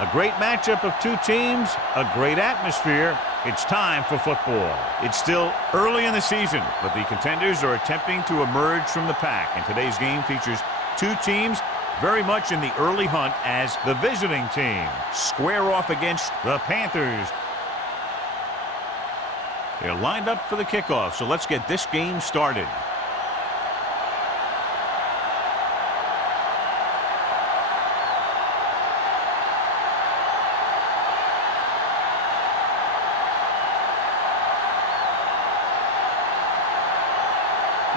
A great matchup of two teams, a great atmosphere. It's time for football. It's still early in the season, but the contenders are attempting to emerge from the pack. And today's game features two teams very much in the early hunt as the visiting team square off against the Panthers. They're lined up for the kickoff, so let's get this game started.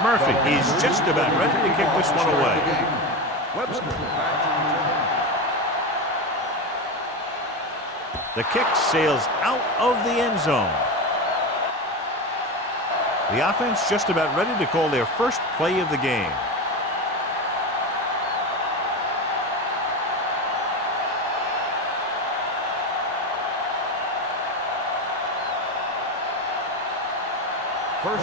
Murphy is just about ready to kick this one away. The kick sails out of the end zone. The offense just about ready to call their first play of the game.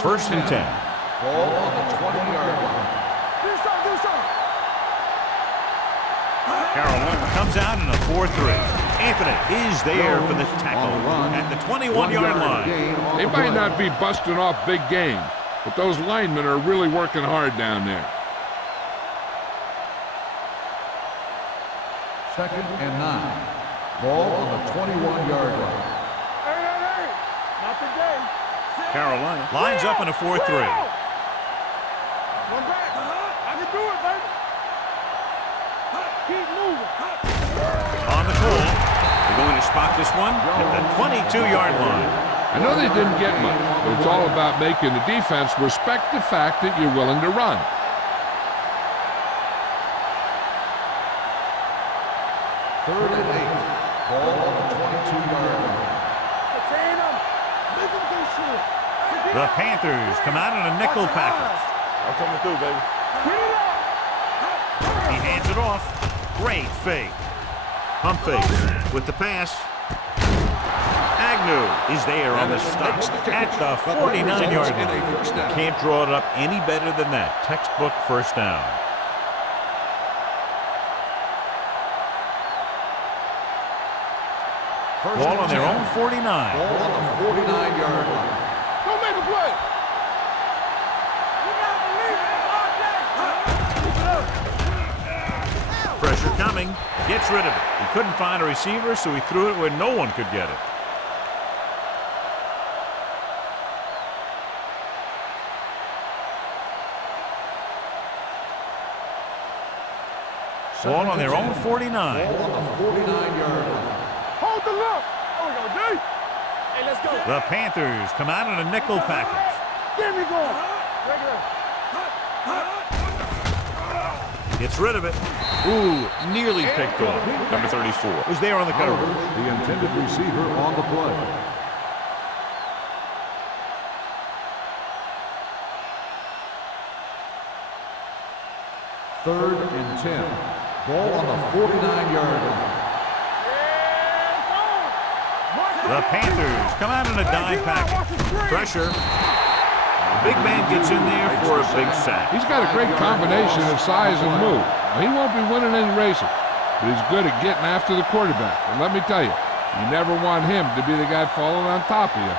First and 10. Ball on the 20-yard line. Do something. Carolina comes out in a 4-3. Anthony is there for the tackle at the 21-yard line. They might not be busting off big game, but those linemen are really working hard down there. Second and 9. Ball on the 21-yard line. Hey. Not today. Carolina lines up in a 4-3. One back. I can do it, baby. Keep moving. On the call. They're going to spot this one at the 22-yard line. I know they didn't get much, but it's all about making the defense respect the fact that you're willing to run. Third and 8. Ball on the 22-yard line. Contain them. Make them do shit. The Panthers come out in a nickel package. I'm coming through, baby. He hands it off. Great fake. Pump fake with the pass. Agnew is there on the stop at the 49-yard line. Can't draw it up any better than that. Textbook first down. Ball on their own 49. Ball on the 49-yard line. Don't make a play. Pressure coming. Gets rid of it. He couldn't find a receiver, so he threw it where no one could get it. Ball on their own 49. Ball on the 49-yard line. Hold the look. There we go, D. Hey, let's go. The Panthers come out in a nickel package. Get me going. Regular. Gets rid of it. Ooh, nearly picked off. Number 34 was there on the cover. The intended receiver on the play. Third and 10. Ball on the 49-yard line. The Panthers come out in a dime package. Pressure. The big man gets in there for a big sack. He's got a great combination of size and move. Now, he won't be winning any races, but he's good at getting after the quarterback. And let me tell you, you never want him to be the guy falling on top of you.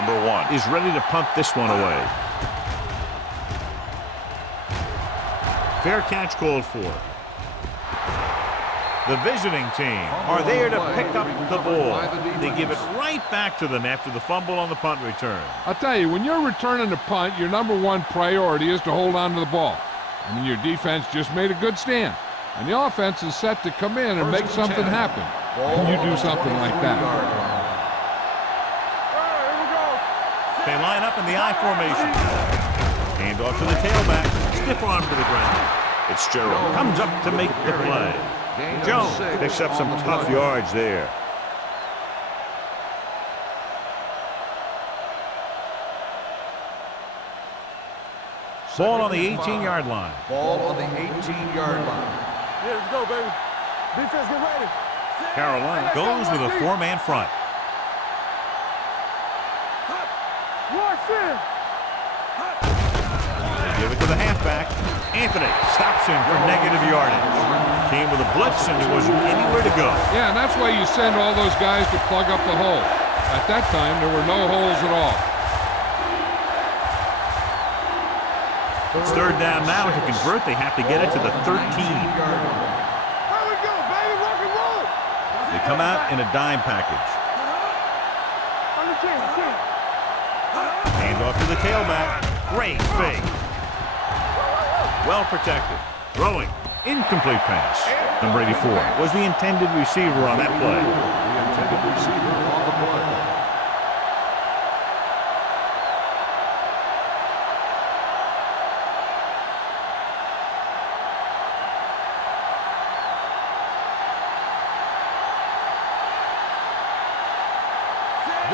Number 1 is ready to punt this one away. Fair catch called for. The visiting team are there to pick up the ball. They give it right back to them after the fumble on the punt return. I'll tell you, when you're returning a punt, your number one priority is to hold on to the ball. I mean, your defense just made a good stand, and the offense is set to come in and make something happen. And you do something like that. They line up in the I formation. Hand off to the tailback. Stiff arm to the ground. Fitzgerald comes up to make the play. Jones picks up some tough yards there. Ball on the 18-yard line. Ball on the 18-yard line. Yeah, let's go, baby. Defense, get ready. Carolina goes with a four-man front. Watch in. They get give it to the halfback. Anthony stops him for negative yardage. Came with a blitz, and there wasn't anywhere to go. Yeah, and that's why you send all those guys to plug up the hole. At that time, there were no holes at all. It's third down now. To convert, they have to get it to the 13. There we go, baby. Rock and roll. They come out in a dime package. On the 10. Hand off to the tailback. Great fake. Well protected. Throwing. Incomplete pass. Number 84 was the intended receiver on that play. The intended receiver on the play.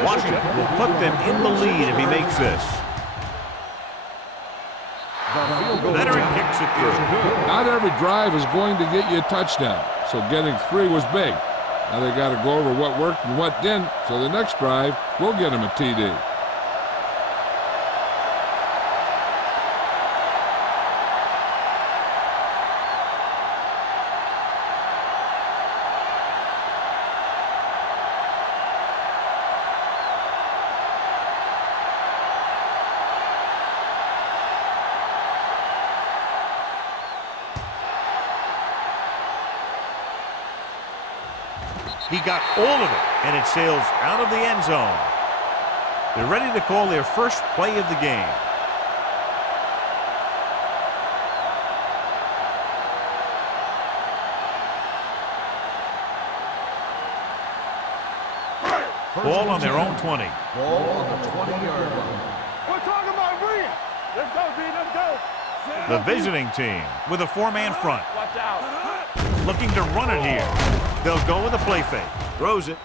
Washington will put them in the lead if he makes this. Veteran kicks it through. Not every drive is going to get you a touchdown, so getting 3 was big. Now they got to go over what worked and what didn't, so the next drive will get them a TD. He got all of it, and it sails out of the end zone. They're ready to call their first play of the game. Ball on their own 20. Ball on the 20-yard line. We're talking about bring it. Let's go, B. Let's go. The visiting team with a 4-man front. Watch out. Looking to run it here. They'll go with a play fake. Throws it.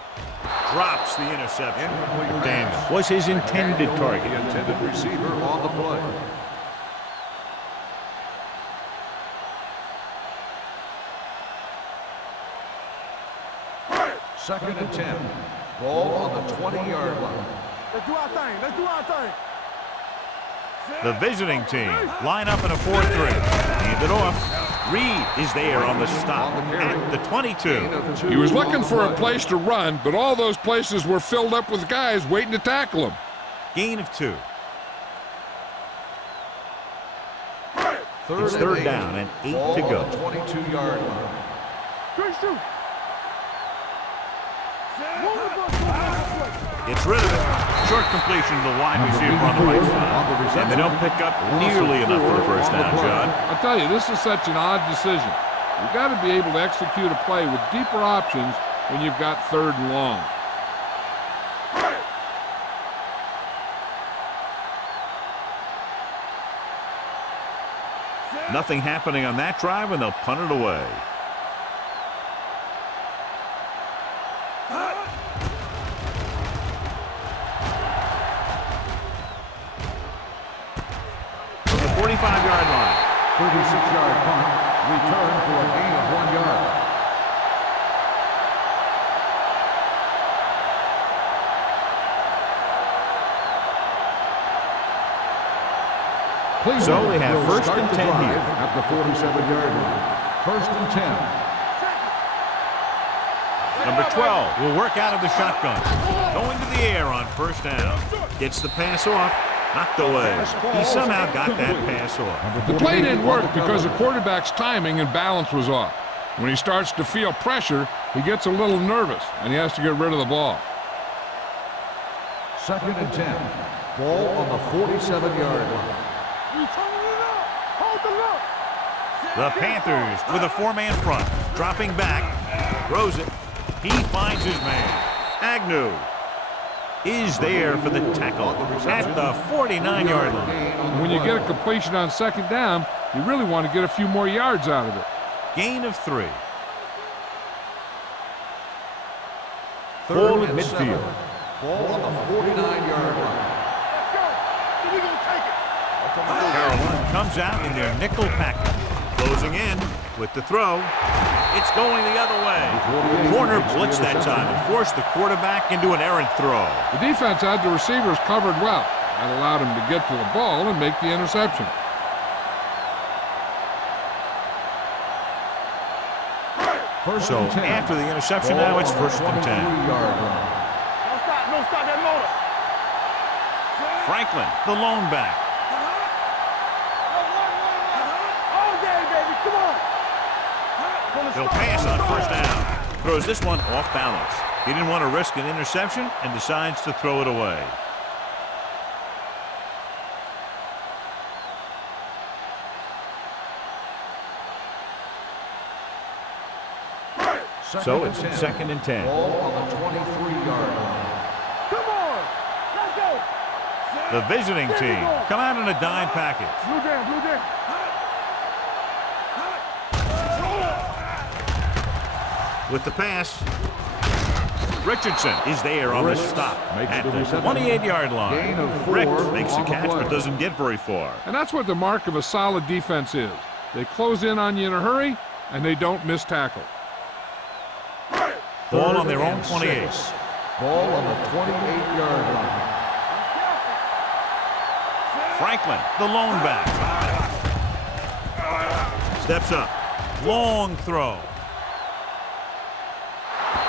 Drops the interception. Daniels was his intended target. The intended receiver on the play. Second and 10. Ball on the 20-yard line. Let's do our thing. Let's do our thing. The visiting team line up in a 4-3. Hand it off. Reed is there on the stop at the 22. He was looking for a place to run, but all those places were filled up with guys waiting to tackle him. Gain of 2. It's third down and 8 Ball to go. on the 22-yard line. Good shoot. Gets rid of it. Short completion to the wide receiver on the right side. And they don't pick up nearly enough for the first down, John. I tell you, this is such an odd decision. You've got to be able to execute a play with deeper options when you've got 3rd and long. Nothing happening on that drive, and they'll punt it away. From the 45-yard line. 36-yard punt. Return for a gain of 1 yard. So they have first and 10 here. At the 47-yard line. First and 10. Number 12 will work out of the shotgun. Going to the air on first down. Gets the pass off. Knocked away. He somehow got that pass off. The play didn't work because the quarterback's timing and balance was off. When he starts to feel pressure, he gets a little nervous, and he has to get rid of the ball. Second and 10. Ball on the 47-yard line. The Panthers with a 4-man front. Dropping back. Throws it. He finds his man. Agnew is there for the tackle at the 49-yard line. When you get a completion on 2nd down, you really want to get a few more yards out of it. Gain of 3. Third at and midfield. 7. Ball on the 49-yard line. Carolina comes out in their nickel package. Closing in with the throw. It's going the other way. Corner blitzed that time and forced the quarterback into an errant throw. The defense had the receivers covered well. That allowed him to get to the ball and make the interception. So after the interception, now it's 1st and 10. No stop that motor. Franklin, the lone back. All day, baby, come on. He'll pass on 1st down. Throws this one off balance. He didn't want to risk an interception and decides to throw it away. So it's 2nd and 10. Ball on the 23-yard line. Come on. Let's go. The visiting team come out in a dime package. Blue down, blue down. With the pass, Richardson is there on the stop at the 28-yard line. Gain of 4 Rick makes the on the catch play. but doesn't get very far. And that's what the mark of a solid defense is. They close in on you in a hurry, and they don't miss tackle. Ball on their own 28. Ball on the 28-yard line. Franklin, the lone back. Steps up. Long throw.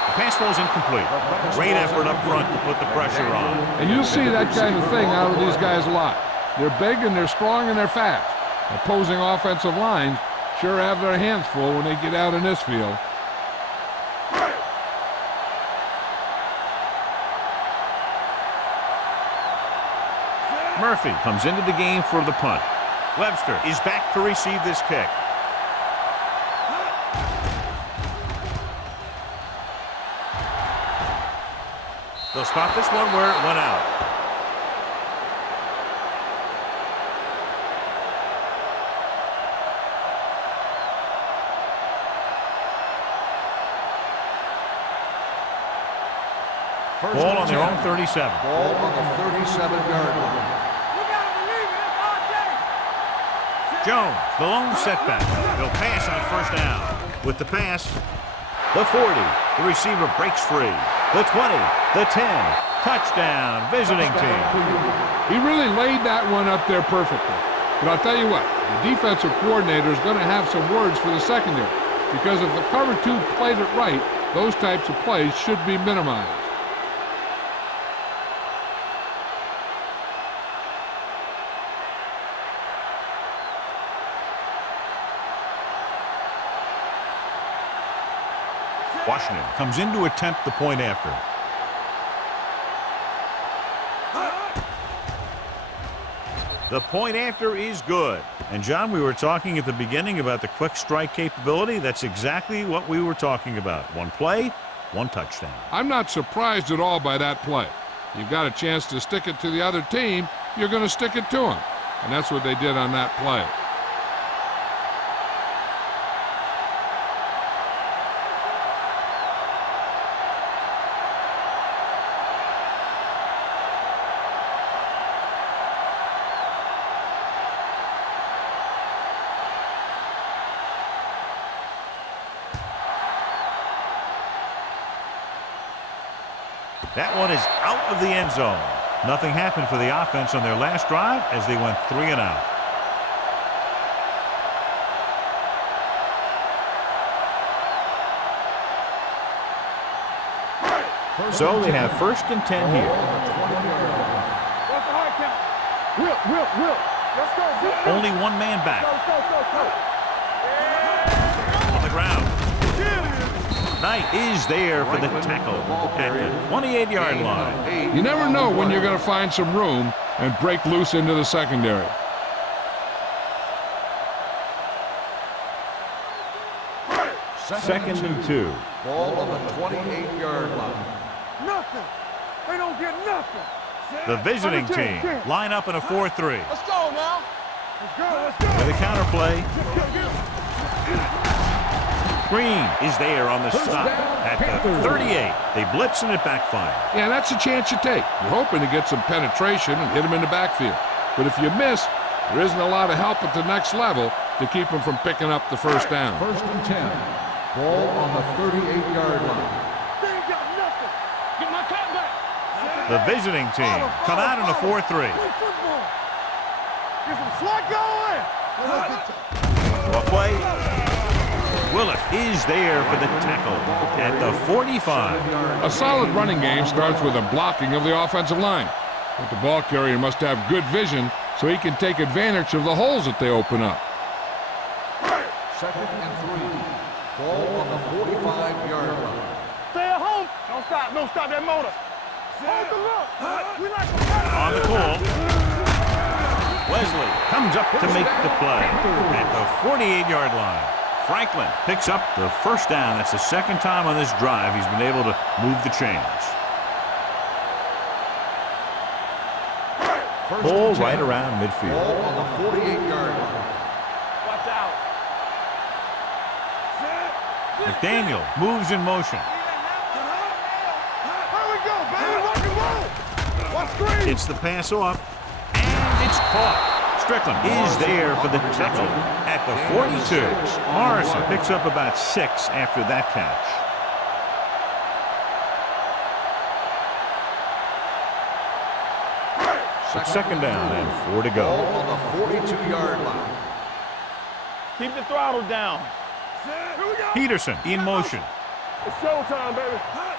The pass falls incomplete. Great effort up front to put the pressure on. And you'll see that kind of thing out of these guys a lot. They're big and they're strong and they're fast. Opposing offensive lines sure have their hands full when they get out in this field. Murphy comes into the game for the punt. Webster is back to receive this kick. They'll spot this one where it went out. Ball on their own 37. Ball on the 37-yard line. You gotta believe it. That's RJ. Jones, the lone setback. He'll pass on 1st down. With the pass, the 40. The receiver breaks free. The 20, the 10. Touchdown, visiting team. He really laid that one up there perfectly. But I'll tell you what, the defensive coordinator is going to have some words for the secondary. Because if the cover 2 played it right, those types of plays should be minimized. Washington comes in to attempt the point after. The point after is good. And John, we were talking at the beginning about the quick strike capability. That's exactly what we were talking about. One play, one touchdown. I'm not surprised at all by that play. You've got a chance to stick it to the other team, you're going to stick it to them. And that's what they did on that play. That one is out of the end zone. Nothing happened for the offense on their last drive as they went 3 and out. So they have 1st and 10 here. What's the hard count? Will. Let's go. Only one man back. Go. On the ground. Knight is there for the tackle at the 28-yard line. You never know when you're going to find some room and break loose into the secondary. Second and 2. Ball on the 28-yard line. Nothing. They don't get nothing. The visiting team line up in a 4-3. Let's go now. Let's go. With a counterplay. Green is there on the stop at the 38. They blitz and it backfires. Yeah, that's a chance you take. You're hoping to get some penetration and hit them in the backfield. But if you miss, there isn't a lot of help at the next level to keep them from picking up the 1st down. 1st and 10. Ball on the 38-yard line. They ain't got nothing. Get my cat back. The visiting team come out in a 4-3. Play football. Get some slot going. A play Willis is there for the tackle at the 45. A solid running game starts with a blocking of the offensive line. But the ball carrier must have good vision so he can take advantage of the holes that they open up. 2nd and 3. Ball on the 45-yard line. Stay at home. Don't stop that motor. Hold the look. We like On the call, Wesley comes up to make the play at the 48-yard line. Franklin picks up the first down. That's the second time on this drive he's been able to move the chains. Ball right around midfield. Ball on the 48-yard line. Watch out. McDaniel moves in motion. Here we go, baby. Rock and roll. Watch screen. It's the pass off, and it's caught. Strickland is there for the tackle at the 42. Morrison picks up about 6 after that catch. It's 2nd down and 4 to go. Ball on the 42-yard line. Keep the throttle down. Here we go. Peterson in motion. It's showtime, baby.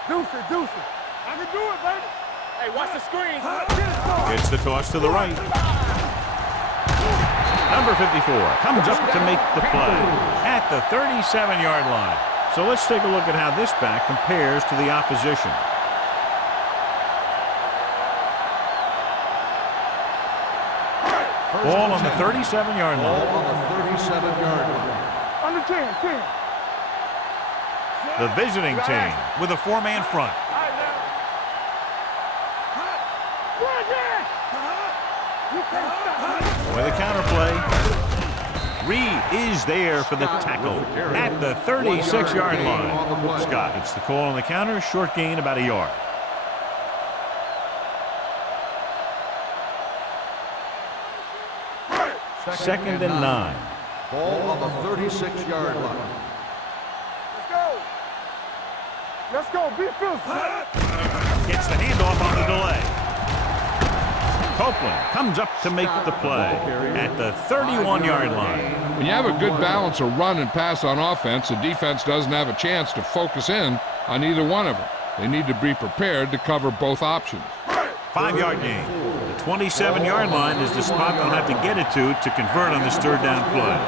Deuce it. I can do it, baby. Hey, watch the screen. Gets the toss to the right. Number 54 comes up to make the play at the 37-yard line. So let's take a look at how this back compares to the opposition. Ball on the 37-yard Ball line. on the 37-yard line. Under 10. The visiting team with a 4-man front. All right, now. Right there. You can't stop. With a counterplay. Reed is there for the tackle at the 36-yard line. Scott gets the call on the counter. Short gain about a yard. Second and 9. Ball on the 36-yard line. Let's go. Be physical. Gets the handoff on the delay. Copeland comes up to make the play at the 31-yard line. When you have a good balance of run and pass on offense, the defense doesn't have a chance to focus in on either one of them. They need to be prepared to cover both options. 5-yard gain. The 27-yard line is the spot they'll have to get it to convert on this 3rd down play.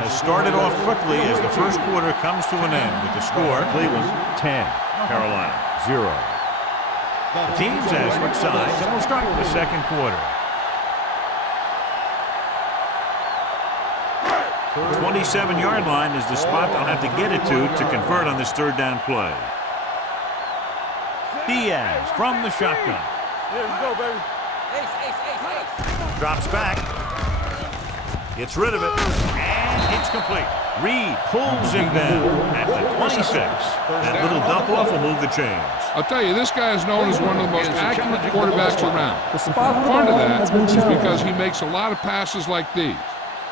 Has started off quickly as the first quarter comes to an end with the score Cleveland 10, Carolina 0. The teams have switched sides and will start the second quarter. The 27-yard line is the spot they'll have to get it to convert on this 3rd down play. Diaz from the shotgun. Here we go, baby. Drops back. Gets rid of it. And it's complete. Reed pulls him down at the 26. That little dump off will move the chains. I'll tell you, this guy is known as one of the most accurate quarterbacks around. Part of that is because he makes a lot of passes like these.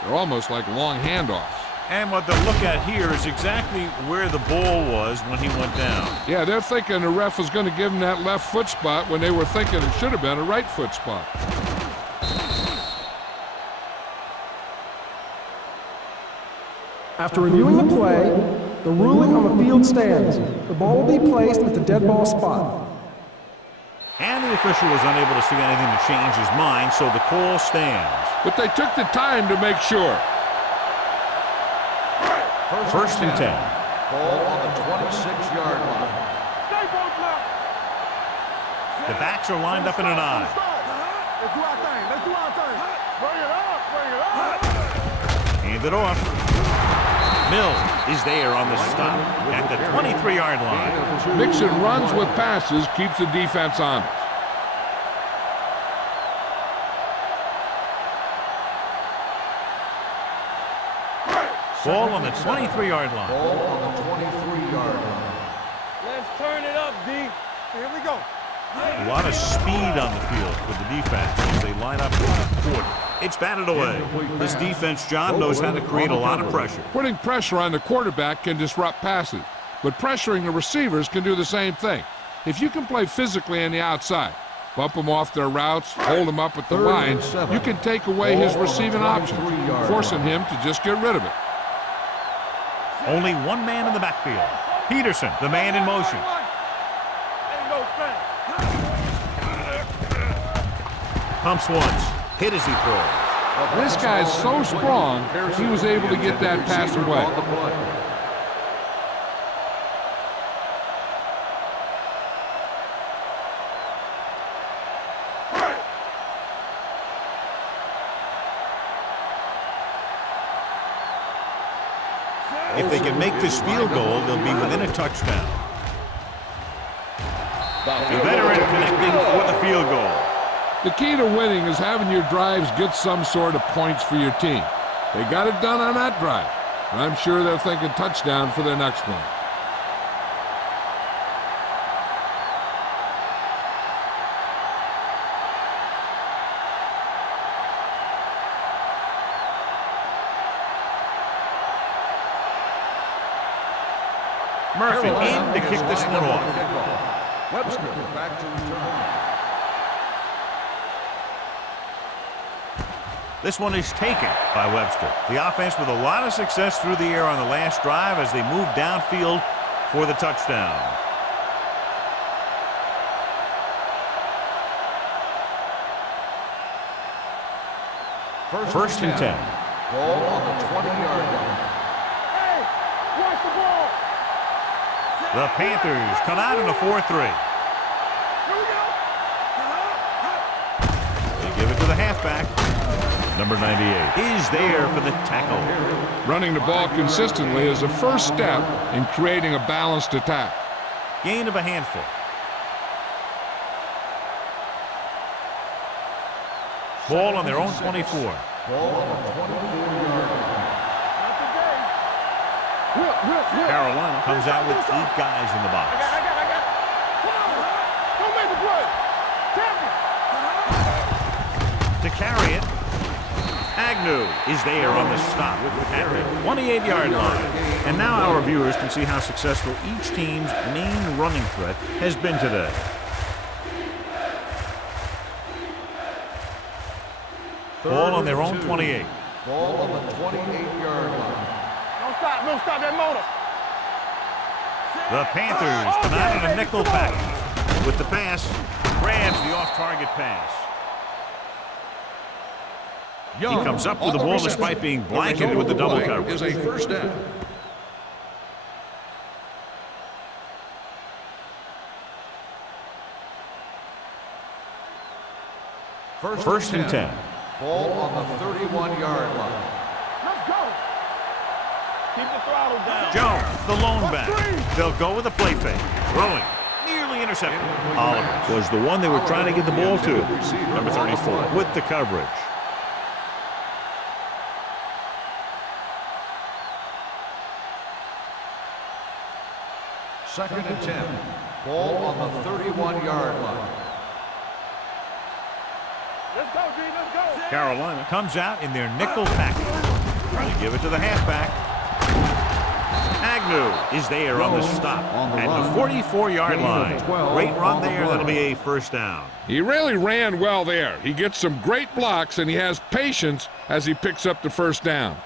They're almost like long handoffs. And what they'll look at here is exactly where the ball was when he went down. Yeah, they're thinking the ref was going to give him that left foot spot when they were thinking it should have been a right foot spot. After reviewing the play, the ruling on the field stands. The ball will be placed at the dead ball spot. And the official was unable to see anything to change his mind, so the call stands. But they took the time to make sure. First and 10. Ball on the 26-yard line. Stay both now. The backs are lined up in an I. Let's do our thing. Bring it up. Hand it off. Mills is there on the stop at the 23-yard line. Mixing runs with passes keeps the defense honest. Ball on the 23-yard line. Ball on the 23-yard line. Let's turn it up, D. Here we go. A lot of speed on the field for the defense as they line up in the quarter. It's batted away. This defense, John, knows how to create a lot of pressure. Putting pressure on the quarterback can disrupt passes, but pressuring the receivers can do the same thing. If you can play physically on the outside, bump them off their routes, hold them up at the line, you can take away his receiving options, forcing him to just get rid of it. Only one man in the backfield. Peterson, the man in motion. Pumps once. Hit as he throws. This guy's so strong, he was able to get that pass away. If they can make this field goal, they'll be within a touchdown. The veteran connecting for the field goal. The key to winning is having your drives get some sort of points for your team. They got it done on that drive. And I'm sure they're thinking touchdown for their next one. Murphy in to kick this one off. Webster back to return. This one is taken by Webster. The offense with a lot of success through the air on the last drive as they move downfield for the touchdown. First and 10. Ball on the 20-yard line. Hey, watch the ball. The Panthers come out in a 4-3. Here we go. They give it to the halfback. Number 98 is there for the tackle. Running the ball consistently is the first step in creating a balanced attack. Gain of a handful. Ball on their own 24. Ball on the 24-yard line. Not today. Whip. Carolina comes out with 8 guys in the box. I got. Come on. Don't make the play. Tap it. To carry it, Agnew is there on the stop at the 28-yard line. And now our viewers can see how successful each team's main running threat has been today. Ball on their own 28. Ball on the 28-yard line. Don't stop that motor. The Panthers come out in a nickel package. With the pass, grabs the off-target pass. He comes up with the ball despite being blanketed with the double coverage. Is a first down. First and 10. Ball on the 31-yard line. Let's go. Keep the throttle down. Jones, the lone back. They'll go with a play fake. Throwing. Nearly intercepted. Oliver was the one they were trying to get the ball to. Number 34 with the coverage. Second and 10. Ball on the 31-yard line. Let's go, G. Let's go. Carolina comes out in their nickel package. Trying to give it to the halfback. Agnew is there on the stop at the 44-yard line. Great run there. That'll be a first down. He really ran well there. He gets some great blocks, and he has patience as he picks up the first down.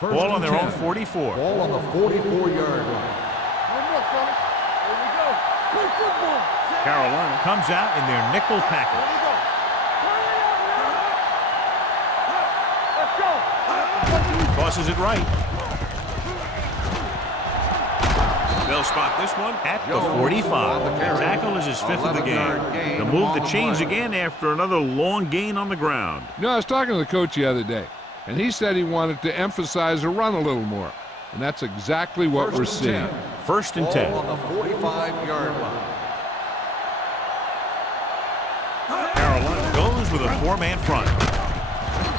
Ball on their own 44. Ball on the 44-yard line. One more, fellas. Here we go. Play football. Carolina comes out in their nickel Here package. we go. Let's go. Tosses it right. They'll spot this one at the 45. The tackle is his 5th of the game. The move to change again after another long gain on the ground. You know, I was talking to the coach the other day, and he said he wanted to emphasize the run a little more. And that's exactly what we're seeing. First and 10. Ball on the 45-yard line. Carolina goes with a 4-man front.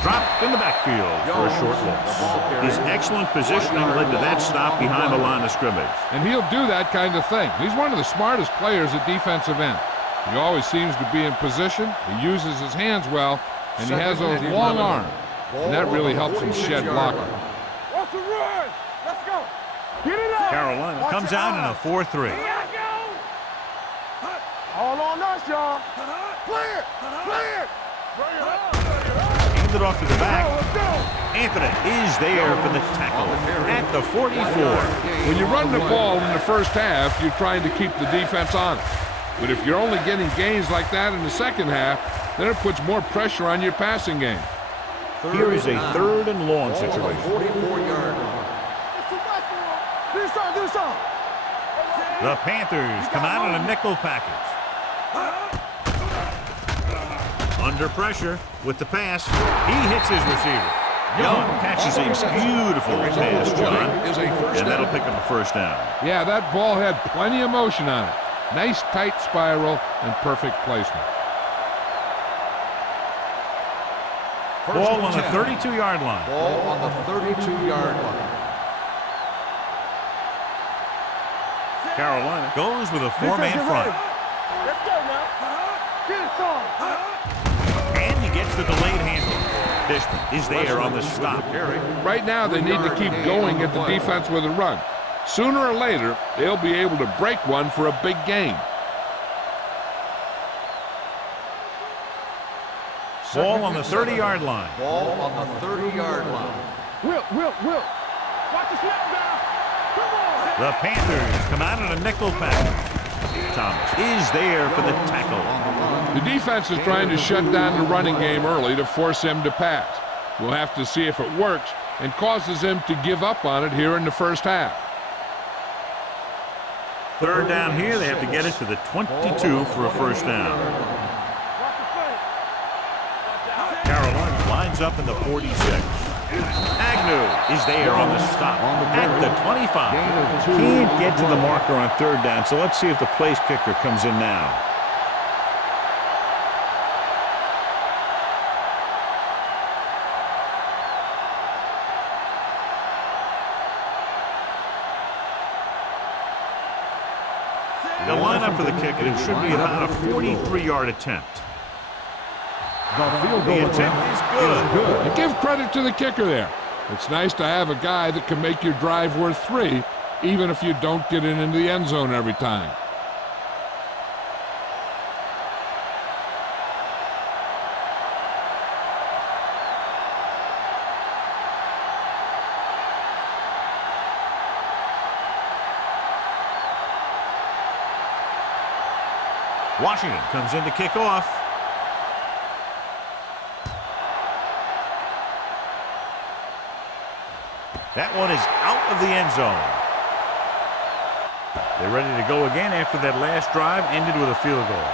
Dropped in the backfield for a short loss. His excellent positioning led to that stop behind the line of scrimmage. And he'll do that kind of thing. He's one of the smartest players at defensive end. He always seems to be in position. He uses his hands well, and he has those long arms. And that really helps him shed blocking. What's the run? Let's go. Get it up. Carolina comes out in a 4-3. Here I go. All on us, y'all. Play it. Play it. Bring it up. Hand it off to the back. Let's go. Anthony is there for the tackle at the 44. When you run the ball in the first half, you're trying to keep the defense honest. But if you're only getting gains like that in the second half, then it puts more pressure on your passing game. Here is a third and long situation. 44-yard line. The Panthers come out in a nickel package. Under pressure with the pass. He hits his receiver. Young catches a beautiful pass, John. And that'll pick up a first down. Yeah, that ball had plenty of motion on it. Nice tight spiral and perfect placement. Ball on the 32-yard line. Ball on the 32-yard line. Carolina goes with a four-man front. Let's go now. Get it on. And he gets the delayed handle. Fishman is there on the stop. Right now, they need to keep going at the defense with a run. Sooner or later, they'll be able to break one for a big gain. Ball on the 30-yard line. Ball on the 30-yard line. Will. Watch the snap down. Come on. The Panthers come out in a nickel package. Thomas is there for the tackle. The defense is trying to shut down the running game early to force him to pass. We'll have to see if it works and causes him to give up on it here in the first half. Third down here, they have to get it to the 22 for a first down. Carolina lines up in the 46. Agnew is there on the stop at the 25. Can't get to the marker on third down, so let's see if the place kicker comes in now. They'll line up for the kick, and it should be about a 43-yard attempt. The attempt is good. And give credit to the kicker there. It's nice to have a guy that can make your drive worth 3, even if you don't get it into the end zone every time. Washington comes in to kick off. That one is out of the end zone. They're ready to go again after that last drive ended with a field goal.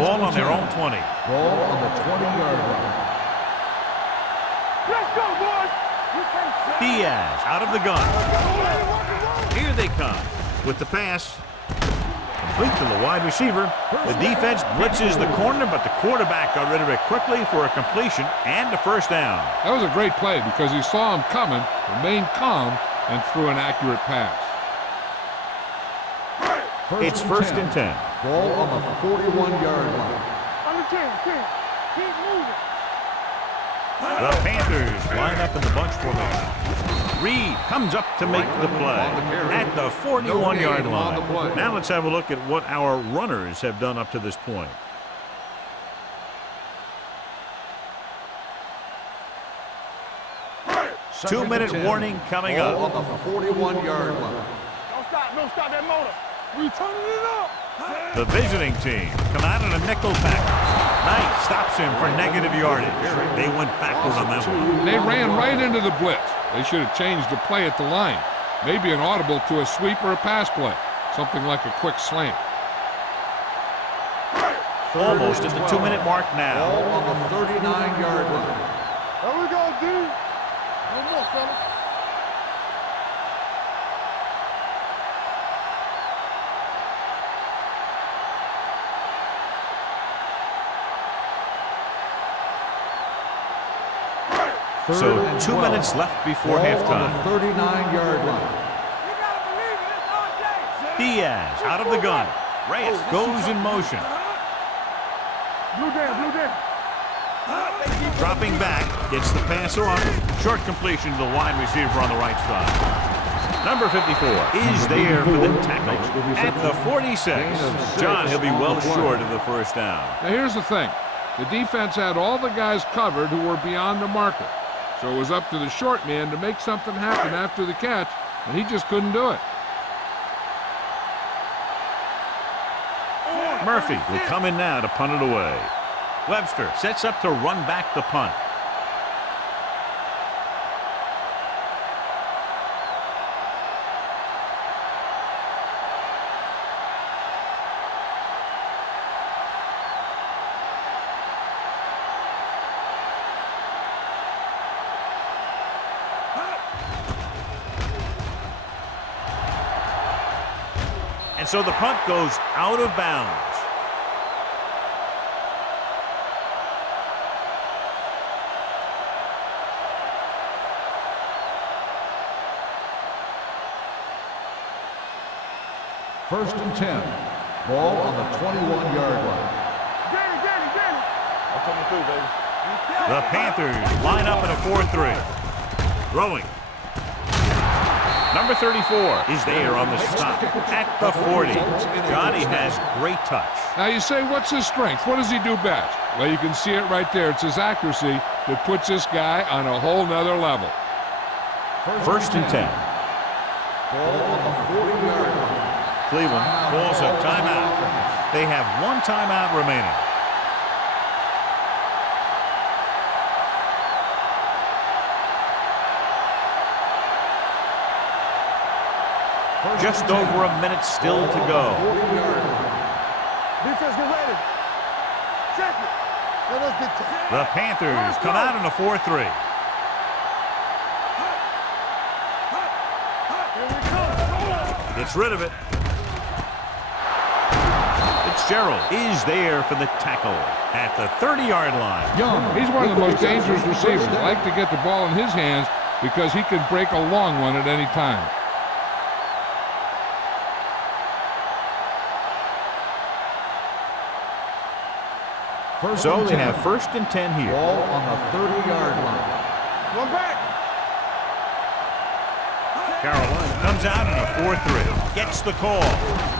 Ball on their own 20. Ball on the 20-yard line. Let's go, boys. Diaz out of the gun. Here they come with the pass. Complete to the wide receiver. The defense blitzes the corner, but the quarterback got rid of it quickly for a completion and a first down. That was a great play because he saw him coming, remained calm, and threw an accurate pass. It's first and 10. Ball on the 41-yard line. Under 10. Keep moving. The Panthers line up in the bunch formation. Reed comes up to make the play at the 41-yard line. Now let's have a look at what our runners have done up to this point. Two-minute warning coming up. Ball on the 41-yard line. Don't stop that motor. We turning it up. The visiting team come out in a nickel package. Knight stops him for negative yardage. They went backward on that one. They ran right into the blitz. They should have changed the play at the line. Maybe an audible to a sweep or a pass play. Something like a quick slant. Almost at the 2-minute mark now. Ball on the 39-yard line. There we go, D. No more, fella. So 2 minutes left before halftime. On the 39-yard line. Diaz out of the gun. Reyes goes in motion. Blue down. Dropping back, gets the pass off. Short completion to the wide receiver on the right side. Number 54 is there for the tackle at the 46. John, he'll be well short of the first down. Now here's the thing. The defense had all the guys covered who were beyond the marker. So it was up to the short man to make something happen after the catch, and he just couldn't do it. Murphy will come in now to punt it away. Webster sets up to run back the punt. And so the punt goes out of bounds. First and 10. Ball on the 21-yard line. Danny. I'm coming through, baby. The Panthers line up in a 4-3. Throwing. Number 34 is there on the stop at the 40. Johnny has great touch. Now you say, what's his strength? What does he do best? Well, you can see it right there. It's his accuracy that puts this guy on a whole nother level. First and 10. Ball on the 40-yard line. Cleveland calls a timeout. They have one timeout remaining. Just over a minute still to go. Defense, get ready. Check it. Let us get The Panthers come out in a 4-3. Here we come. Gets rid of it. Fitzgerald is there for the tackle at the 30-yard line. He's one of the most dangerous receivers. I like to get the ball in his hands because he can break a long one at any time. So they have first and 10 here. Ball on the 30-yard line. One back. Carolina comes out in a 4-3. Gets the call.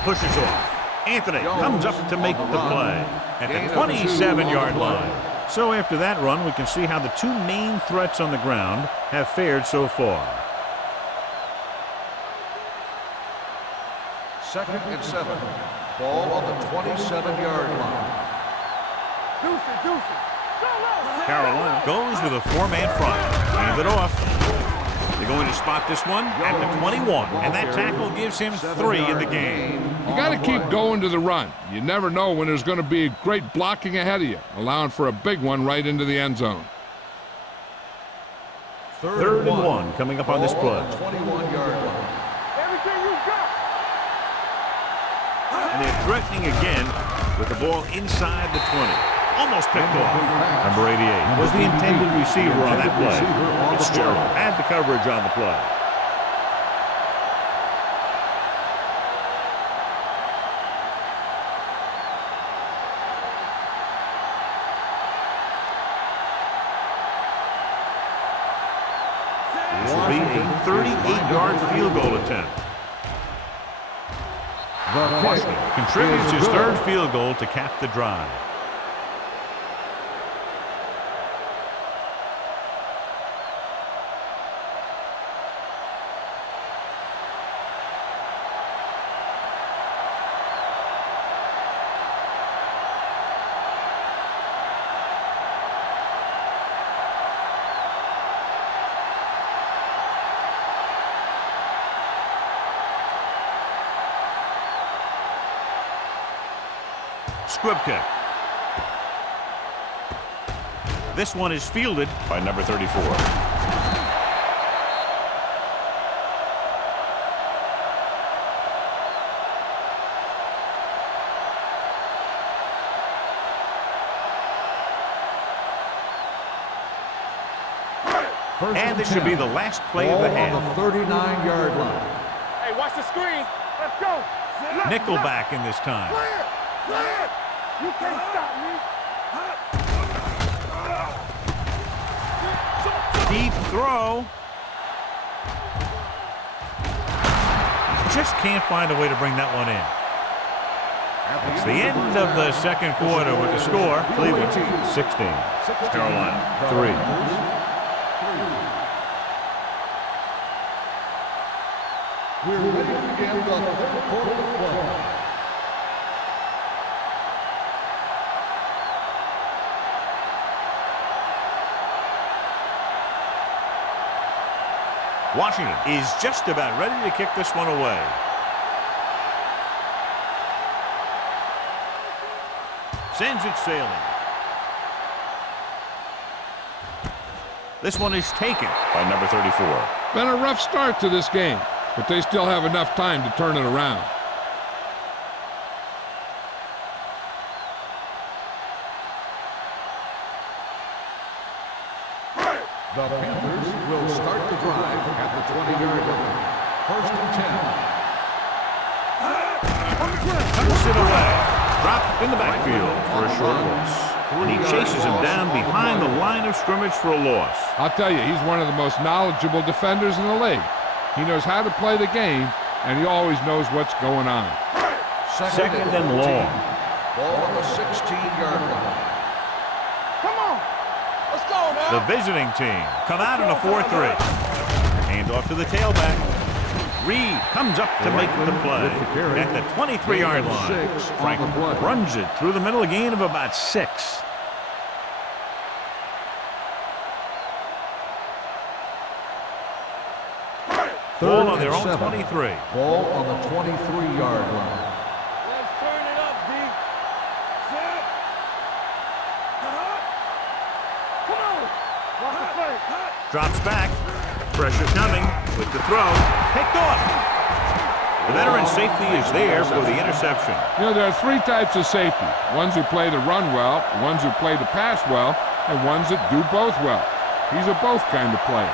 Pushes off. Anthony comes up to make the play at the 27-yard line. So after that run, we can see how the two main threats on the ground have fared so far. Second and 7. Ball on the 27-yard line. Deuce. Carolina goes with a four-man front. Hand it off. They're going to spot this one at the 21, and that tackle gives him 3 in the game. You got to keep going to the run. You never know when there's going to be great blocking ahead of you, allowing for a big one right into the end zone. Third and 1 coming up on this play. 21-yard line. Everything you got. And they're threatening again with the ball inside the 20. Almost picked off. Number 88 was the intended receiver on that play. Fitzgerald had the coverage on the play. This will be a 38-yard field goal attempt. Washington contributes his third field goal to cap the drive. Squib kick. This one is fielded by number 34. And this should be the last play of the half. On the 39-yard line. Hey, watch the screen. Let's go. Nickelback in this time. Clear. You can't stop me. Deep throw. just can't find a way to bring that one in. It's the end of the second quarter with the score. Cleveland 16, Carolina 3. We're ready to begin the third quarter of play. Washington is just about ready to kick this one away. Sends it sailing. This one is taken by number 34. Been a rough start to this game, but they still have enough time to turn it around. The Panthers will start the drive at the 20-yard line. First and 10. Tucks it away. Dropped in the backfield for a short loss. And he chases him down behind the line of scrimmage for a loss. I'll tell you, he's one of the most knowledgeable defenders in the league. He knows how to play the game, and he always knows what's going on. Second and long. Ball on the 16-yard line. The visiting team come out in a 4-3. Hand off to the tailback. Reed comes up to make the play at the 23-yard line. Frank runs it through the middle, a gain of about 6. Ball on their own 23. Ball on the 23-yard line. Let's turn it up, D. Set. Come on. Watch the play. Drops back. Pressure coming with the throw. Picked off. The veteran safety is there for the interception. You know, there are 3 types of safety. Ones who play to run well, ones who play to pass well, and ones that do both well. He's a both kind of player.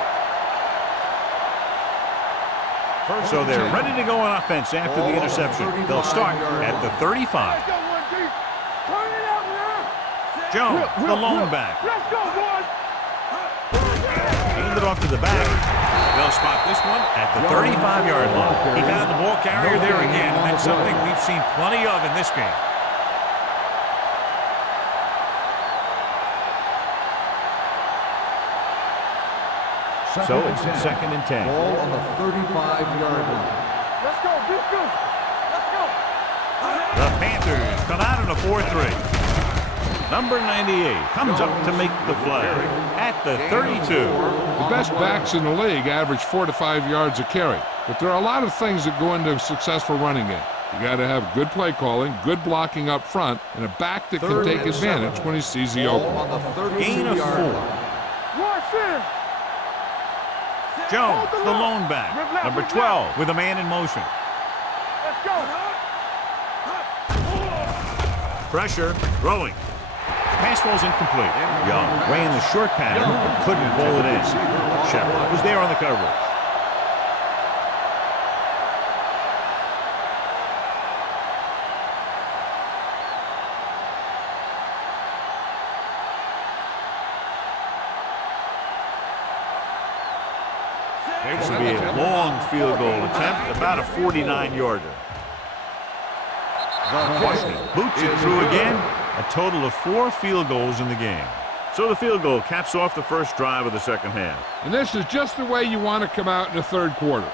So they're ready to go on offense after the interception. They'll start at the 35. Jones, the lone back. Let's go, boys. Hand it off to the back. They'll spot this one at the 35-yard line. He found the ball carrier there again, and that's something we've seen plenty of in this game. So it's second and 10. Ball on the 35-yard line. Let's go, defense. Let's go. The Panthers come out in a 4-3. Number 98 comes up to make the play at the 32. The best backs in the league average 4 to 5 yards a carry, but there are a lot of things that go into a successful running game. You got to have good play calling, good blocking up front, and a back that can take advantage when he sees the opening. Gain of 4. Rush in. Jones, the lone back. Number 12 with a man in motion. Let's go. Pressure, throwing. Pass ball's incomplete. Young ran the short pattern, but couldn't pull it in. Shepard was there on the coverage. This will be a long field goal attempt, about a 49-yarder. Washington boots it through again. A total of 4 field goals in the game. So the field goal caps off the first drive of the second half. And this is just the way you want to come out in the third quarter.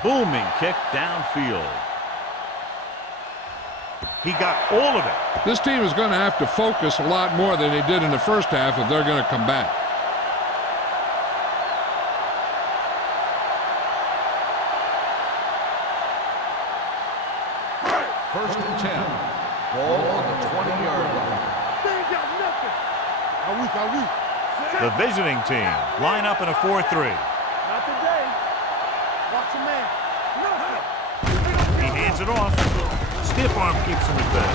Booming kick downfield. He got all of it. This team is going to have to focus a lot more than they did in the first half if they're going to come back. First and 10. Ball on the 20-yard line. They ain't got nothing. Are we? The visiting team line up in a 4-3. Not today. Watch your man. Nothing. He hands it off. Stiff arm keeps him at bay.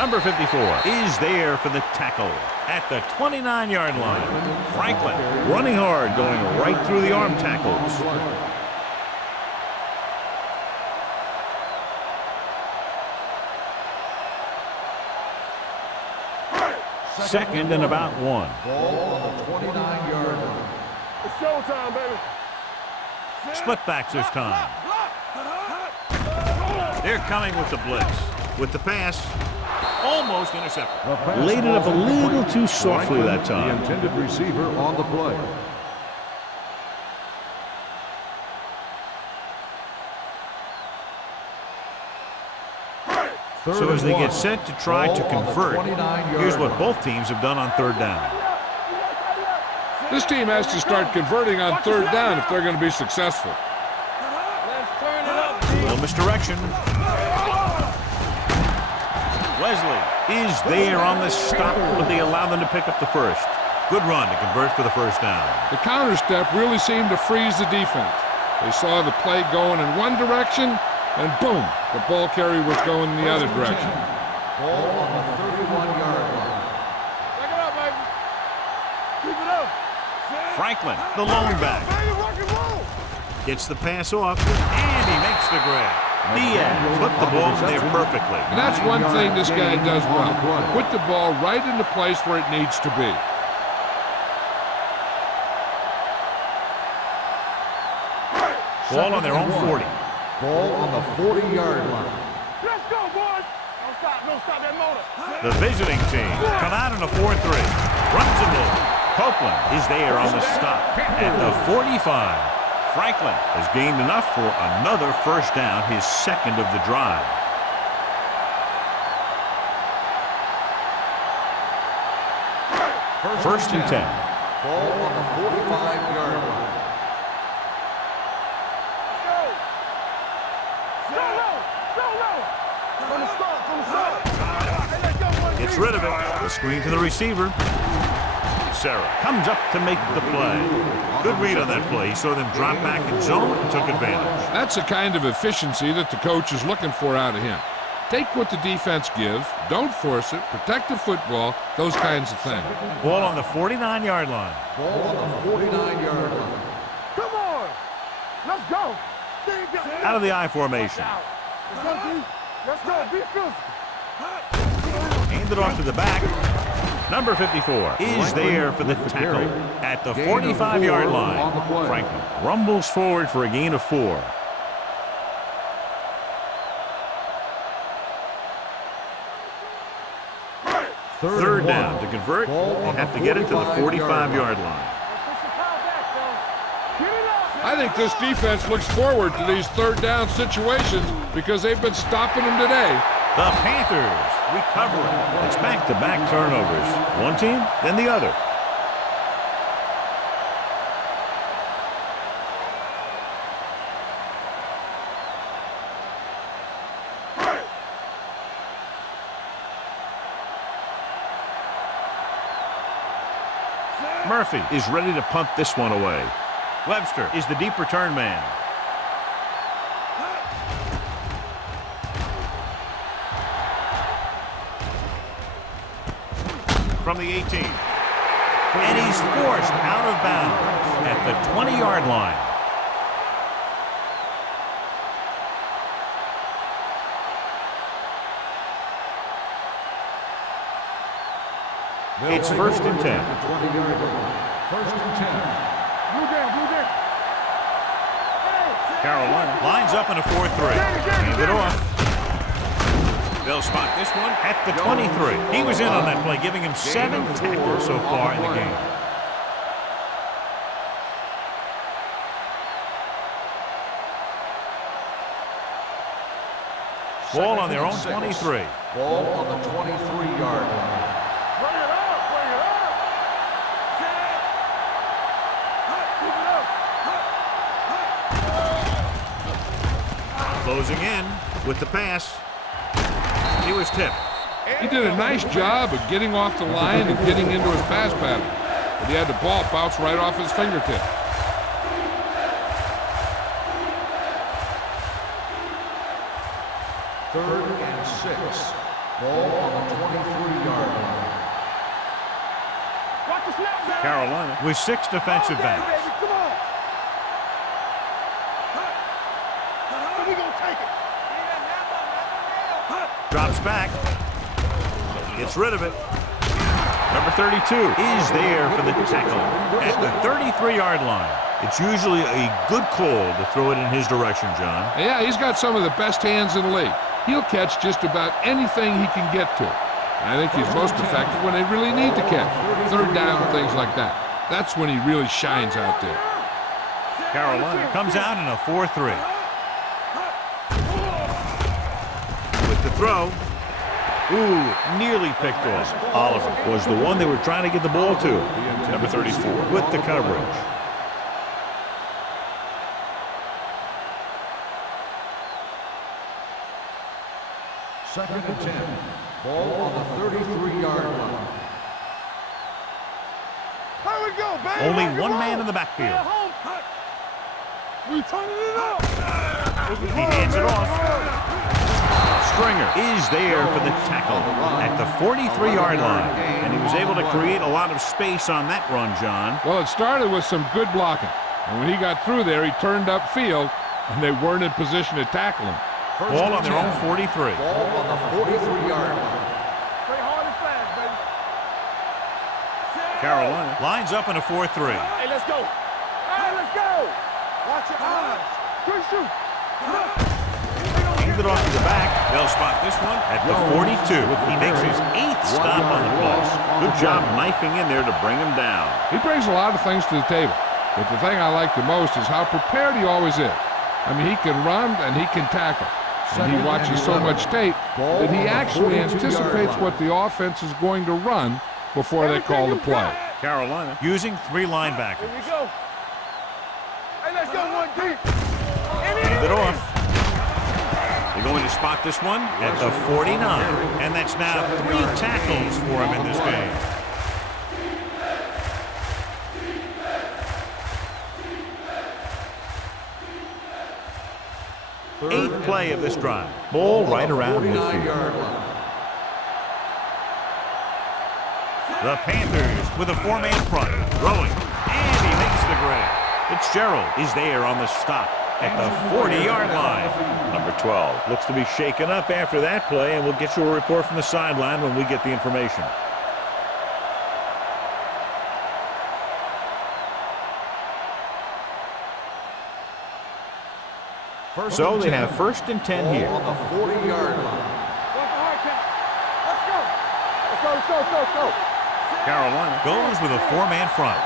Number 54 is there for the tackle at the 29-yard line. Franklin running hard, going right through the arm tackles. Second and about 1. Ball on the 29-yard line. It's showtime, baby. Split backs this time. They're coming with the blitz. With the pass, almost intercepted. Laid it up a little too softly that The time. intended receiver on the play. So as they get set to try to convert, here's what both teams have done on third down. This team has to start converting on third down if they're going to be successful. Let's turn it up, Little misdirection. Wesley is there on the stop, but they allow them to pick up the first. Good run to convert for the first down. The counter step really seemed to freeze the defense. They saw the play going in one direction, and boom, the ball carrier was going in the other direction. Ball on the 31-yard line. Back it up, baby. Keep it up. Franklin, the lone back, Baby, rock and roll. gets the pass off, and he makes the grab. Diaz put the ball in there perfectly. And that's one thing this guy does well. Put the ball right in the place where it needs to be. Ball on their own 40. Ball on the 40-yard line. Let's go, boys. Don't stop that motor. The visiting team come out in a 4-3. Runs the ball. Copeland is there on the stop at the 45. Franklin has gained enough for another first down, his second of the drive. First and 10. Ball on the 45-yard line. Gets rid of it. The screen to the receiver. Sarah comes up to make the play. Good read on that play. He saw them drop back in zone and took advantage. That's the kind of efficiency that the coach is looking for out of him. Take what the defense gives, don't force it, protect the football, those kinds of things. Ball on the 49-yard line. Ball on the 49-yard line. Come on. Let's go. Out of the I formation. Let's go, D. Let's go. Be physical. Handed off to the back. Number 54 is there for the tackle at the 45-yard line. Franklin rumbles forward for a gain of 4. Third down to convert. They have to get it to the 45-yard line. I think this defense looks forward to these third down situations because they've been stopping them today. The Panthers recovering. It's back-to-back turnovers. One team, then the other. Murphy is ready to punt this one away. Webster is the deep return man. From the 18. And he's forced out of bounds at the 20-yard line. It's first and 10. 20-yard line. First and 10. Blue game. Carolina lines up in a 4-3. Hand it off. They'll spot this one at the 23. He was in on that play, giving him 7 tackles so far in the game. Ball on their own 23. Ball on the 23-yard line. Bring it up. Closing in with the pass. He was tipped. He did a nice job of getting off the line and getting into his pass pattern. But he had the ball bounce right off his fingertip. Third and 6. Ball on the 23-yard line. Watch the snap back. Carolina with 6 defensive backs. Baby, come on. So we gonna take it. Drops back. Gets rid of it. Number 32 is there for the tackle at the 33-yard line. It's usually a good call to throw it in his direction, John. Yeah, he's got some of the best hands in the league. He'll catch just about anything he can get to. I think he's most effective when they really need to catch. Third down, things like that. That's when he really shines out there. Carolina comes out in a 4-3. With the throw. Ooh, nearly picked off. Oliver was the one they were trying to get the ball to. Number 34 with the coverage. Second and 10. Ball on the 33-yard line. Here we go, baby. Only Rock and one roll. man in the backfield. We turning it up. He hands it off. Stringer is there for the tackle at the 43-yard line. And he was able to create a lot of space on that run, John. Well, it started with some good blocking. And when he got through there, he turned upfield, and they weren't in position to tackle him. Ball on their own 43. Ball on the 43-yard line. Play hard and fast, baby. Carolina lines up in a 4-3. Hey, let's go. Hey, let's go. Watch your eyes. Good shoot. Hands it off to the back. They'll spot this one at the 42. He makes his 8th stop on the play. Good job knifing in there to bring him down. He brings a lot of things to the table. But the thing I like the most is how prepared he always is. I mean, he can run and he can tackle. And he watches so much tape that he actually anticipates what the offense is going to run before they call the play. Carolina using 3 linebackers. Here we go. Hey, let's go one deep. Hand it off. They're going to spot this one at the 49. And that's now 3 tackles for him in this game. 8th play of this drive. Ball right around midfield. The Panthers with a 4-man front. Throwing. And he makes the grab. Fitzgerald is there on the stop at the 40-yard line. Number 12 looks to be shaken up after that play, and we'll get you a report from the sideline when we get the information. So they have 1st and 10 here. On the 40-yard line. Let's go. Carolina goes with a 4-man front.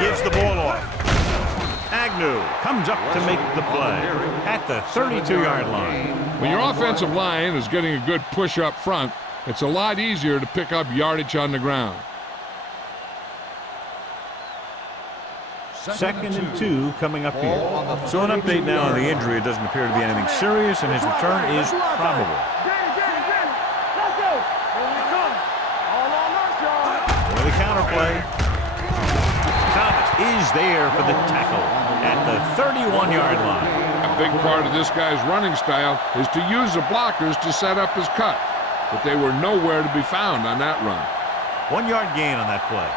Gives the ball off. Agnew comes up to make the play at the 32-yard line. When your offensive line is getting a good push up front, it's a lot easier to pick up yardage on the ground. 2nd and 2 coming up here. So an update now on the injury. It doesn't appear to be anything serious, and his return is probable. Let's go. Here we come. All on us, y'all. With a counterplay. Thomas is there for the tackle at the 31-yard line. A big part of this guy's running style is to use the blockers to set up his cut. But they were nowhere to be found on that run. 1-yard gain on that play.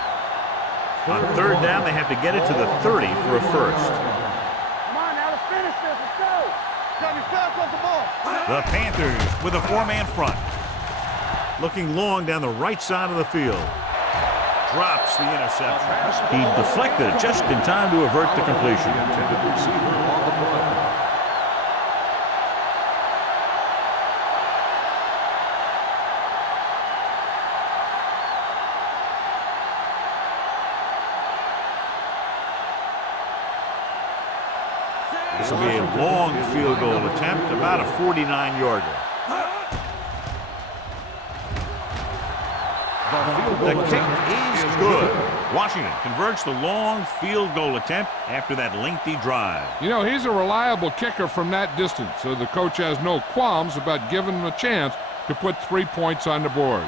On 3rd down, they have to get it to the 30 for a first. Come on now, let's finish this. Let's go. Got me fast off the ball. The Panthers with a 4-man front. Looking long down the right side of the field. Drops the interception. He deflected it just in time to avert the completion. This will be a long field goal attempt, about a 49-yarder. The kick is good. Washington converts the long field goal attempt after that lengthy drive. You know, he's a reliable kicker from that distance, so the coach has no qualms about giving him a chance to put 3 points on the board.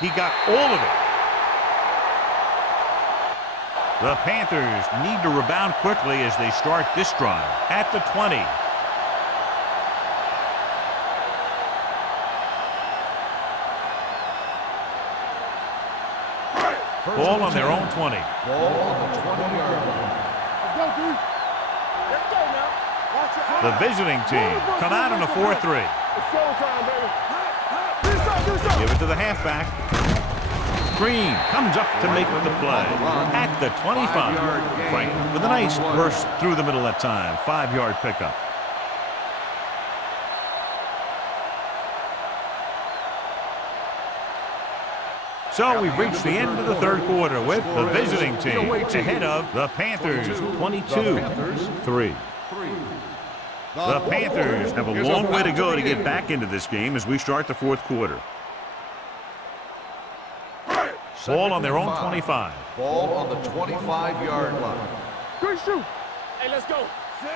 He got all of it. The Panthers need to rebound quickly as they start this drive at the 20. Ball on their own 20. Ball on the 20-yard line. Let's go, dude. Let's go now. Watch your eyes. The visiting team come out in a 4-3. It's showtime, baby. Do something. Give it to the halfback. Green comes up to make the play at the 25. Frank with a nice burst through the middle that time. 5-yard pickup. So we've reached the end of the third quarter with the visiting team ahead of the Panthers 22-3. The Panthers have a long way to go to get back into this game as we start the fourth quarter. Ball on their own 25. Ball on the 25-yard line. Good shoot. Hey, let's go.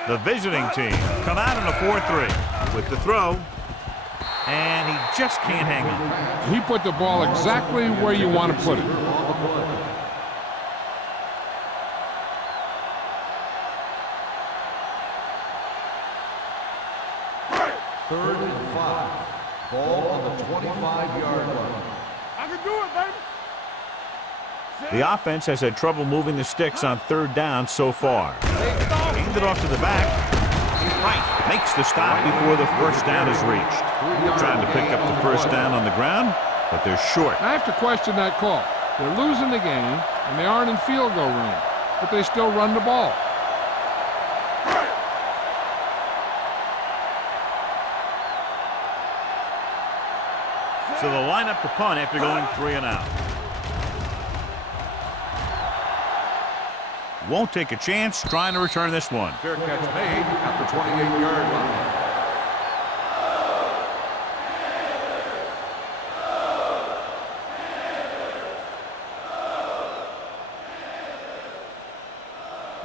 The visiting team come out in a 4-3 with the throw. And he just can't hang on. He put the ball exactly where you want to put it. Third and 5. Ball on the 25-yard line. I can do it, baby. The offense has had trouble moving the sticks on third down so far. Handed off to the back. Right, makes the stop before the first down is reached. Trying to pick up the first down on the ground, but they're short. I have to question that call. They're losing the game, and they aren't in field goal range, but they still run the ball. So they'll line up to punt after going 3 and out. Won't take a chance trying to return this one. Fair catch made at the 28-yard line.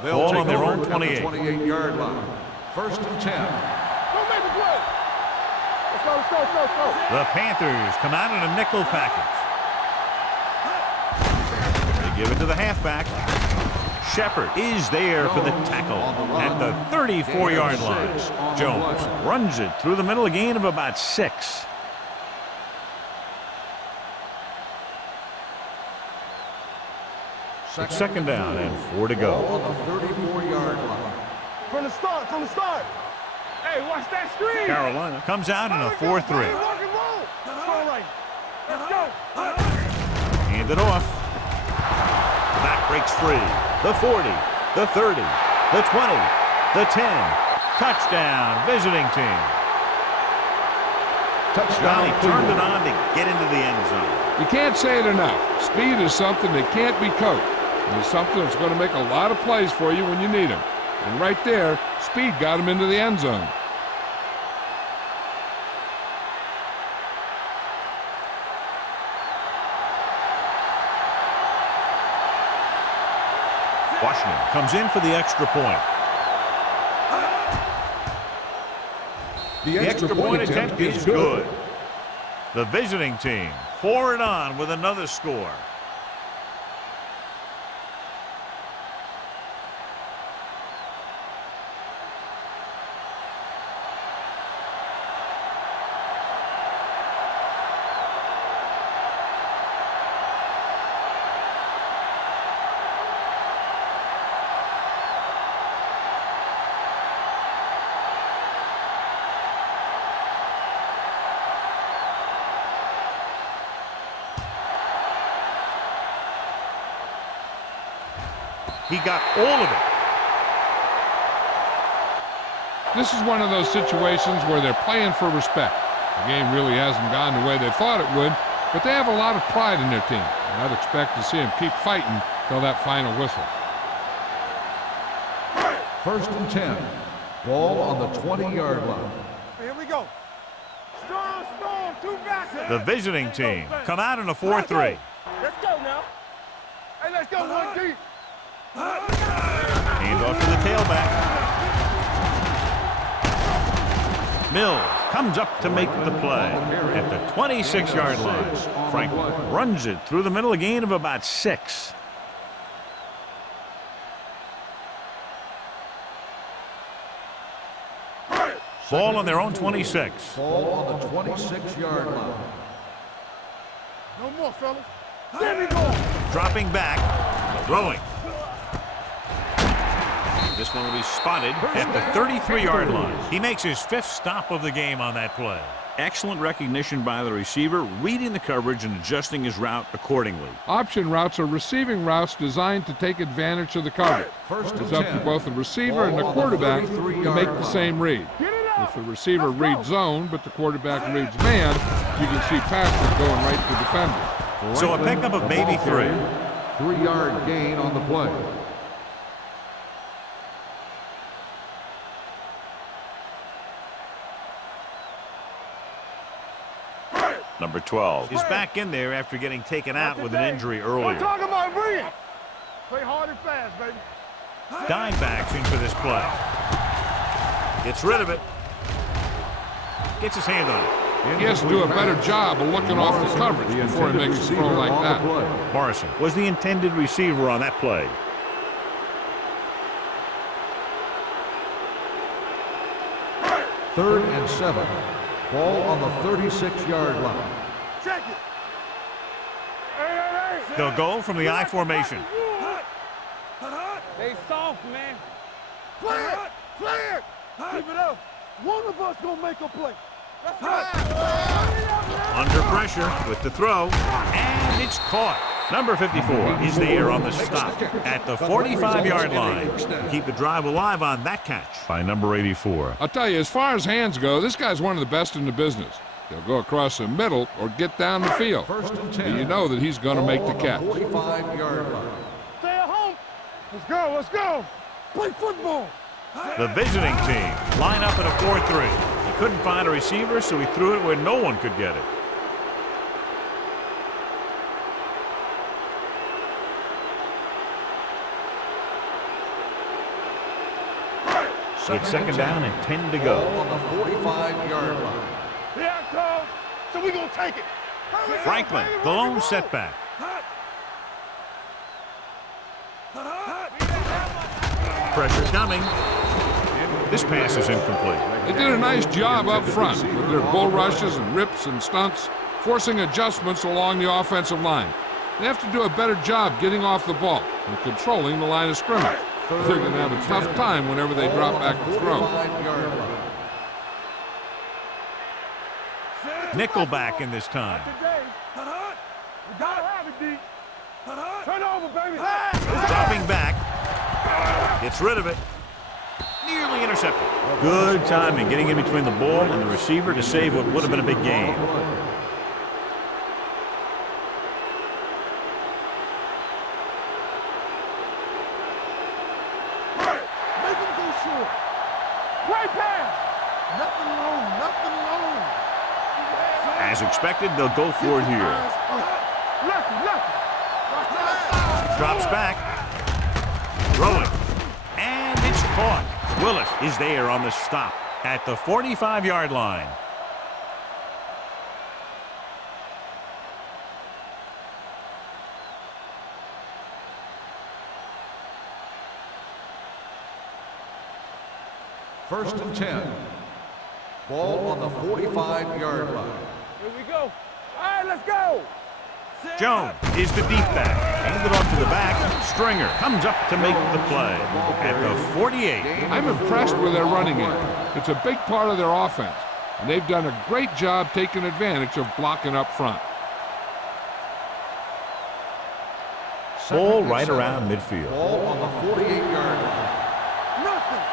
Ball on their own 28. 28-yard line. First and 10. Don't make a play. Let's go. The Panthers come out in a nickel package. They give it to the halfback. Shepard is there for the tackle at the 34-yard line. Jones runs it through the middle, a gain of about 6. It's second down and 4 to go. On the 34-yard line. From the start. Hey, watch that screen. Carolina comes out in a 4-3. Rock and roll. Let's go right. Let's go. Hand it off. Back breaks free. The 40, the 30, the 20, the 10. Touchdown, visiting team. Johnny turned it on to get into the end zone. You can't say it enough. Speed is something that can't be coached. It's something that's going to make a lot of plays for you when you need them. And right there, speed got him into the end zone. Washington comes in for the extra point. The extra point attempt is good. The visiting team pour it on with another score. He got all of it. This is one of those situations where they're playing for respect. The game really hasn't gone the way they thought it would, but they have a lot of pride in their team. And I'd expect to see them keep fighting till that final whistle. First and 10. Ball on the 20-yard line. Here we go. Strong storm, 2 backs. The visiting team come out in a 4-3. Let's go now. Hey, let's go 1 deep. Hand off to the tailback. Mills comes up to make the play at the 26-yard line. Franklin runs it through the middle, a gain of about 6. Ball on their own 26. Ball on the 26-yard line. No more, fellas. There we go. Dropping back, throwing. This one will be spotted at the 33-yard line. He makes his 5th stop of the game on that play. Excellent recognition by the receiver, reading the coverage and adjusting his route accordingly. Option routes are receiving routes designed to take advantage of the coverage. It's up to both the receiver and the quarterback to make the same read. If the receiver reads zone, but the quarterback reads man, you can see passes going right to defenders. So a pickup of maybe 3. 3-yard gain on the play. Number 12 is back in there after getting taken out with an injury earlier. Talking about bringing. Play hard and fast, baby. Dime backs in for this play. Gets rid of it. Gets his hand on it. He has to do a better job of looking off the coverage before he makes a throw like that. Morrison was the intended receiver on that play. Third and 7. Ball on the 36-yard line. Check it. Hey. They'll go from the I formation. They soft, man. Play it. Keep it up. One of us gonna make a play. That's right. Under pressure with the throw, and it's caught. Number 54 is there on the stop at the 45-yard line. Keep the drive alive on that catch by number 84. I'll tell you, as far as hands go, this guy's one of the best in the business. He'll go across the middle or get down the field. And you know that he's going to make the catch. 45-yard line. Stay at home. Let's go. Play football. The visiting team line up at a 4-3. He couldn't find a receiver, so he threw it where no one could get it. It's second down and 10 to go. On the 45-yard line. Yeah, Cole. So we gonna take it. Franklin, the lone setback. Pressure coming. This pass is incomplete. They did a nice job up front with their bull rushes and rips and stunts, forcing adjustments along the offensive line. They have to do a better job getting off the ball and controlling the line of scrimmage. They're going to have a tough time whenever they drop back to throw. Nickelback in this time. We gotta have it, D. Turn over, baby. Dropping back. Gets rid of it. Nearly intercepted. Good timing getting in between the ball and the receiver to save what would have been a big gain. Make him go short. Play pass. Nothing long. As expected, they'll go for it here. Left. Drops back. Throwing. And it's caught. Willis is there on the stop at the 45-yard line. First and 10. Ball on the 45-yard line. Here we go. All right, let's go. Jones is the deep back. Handed off to the back. Stringer comes up to make the play at the 48. I'm impressed with their running game. It's a big part of their offense, and they've done a great job taking advantage of blocking up front. Ball right around midfield. Ball on the 48-yard line. Nothing.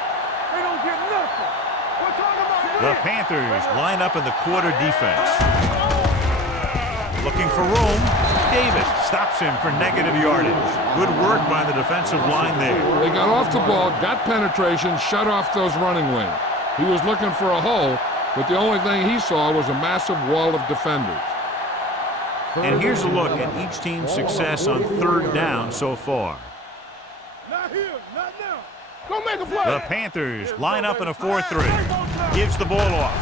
They don't get nothing. We're talking about The Panthers line up in the quarter defense. Looking for room. Davis stops him for negative yardage. Good work by the defensive line there. They got off the ball, got penetration, shut off those running wings. He was looking for a hole, but the only thing he saw was a massive wall of defenders. And here's a look at each team's success on third down so far. Not here, not now. Go make a play. The Panthers line up in a 4-3. Gives the ball off.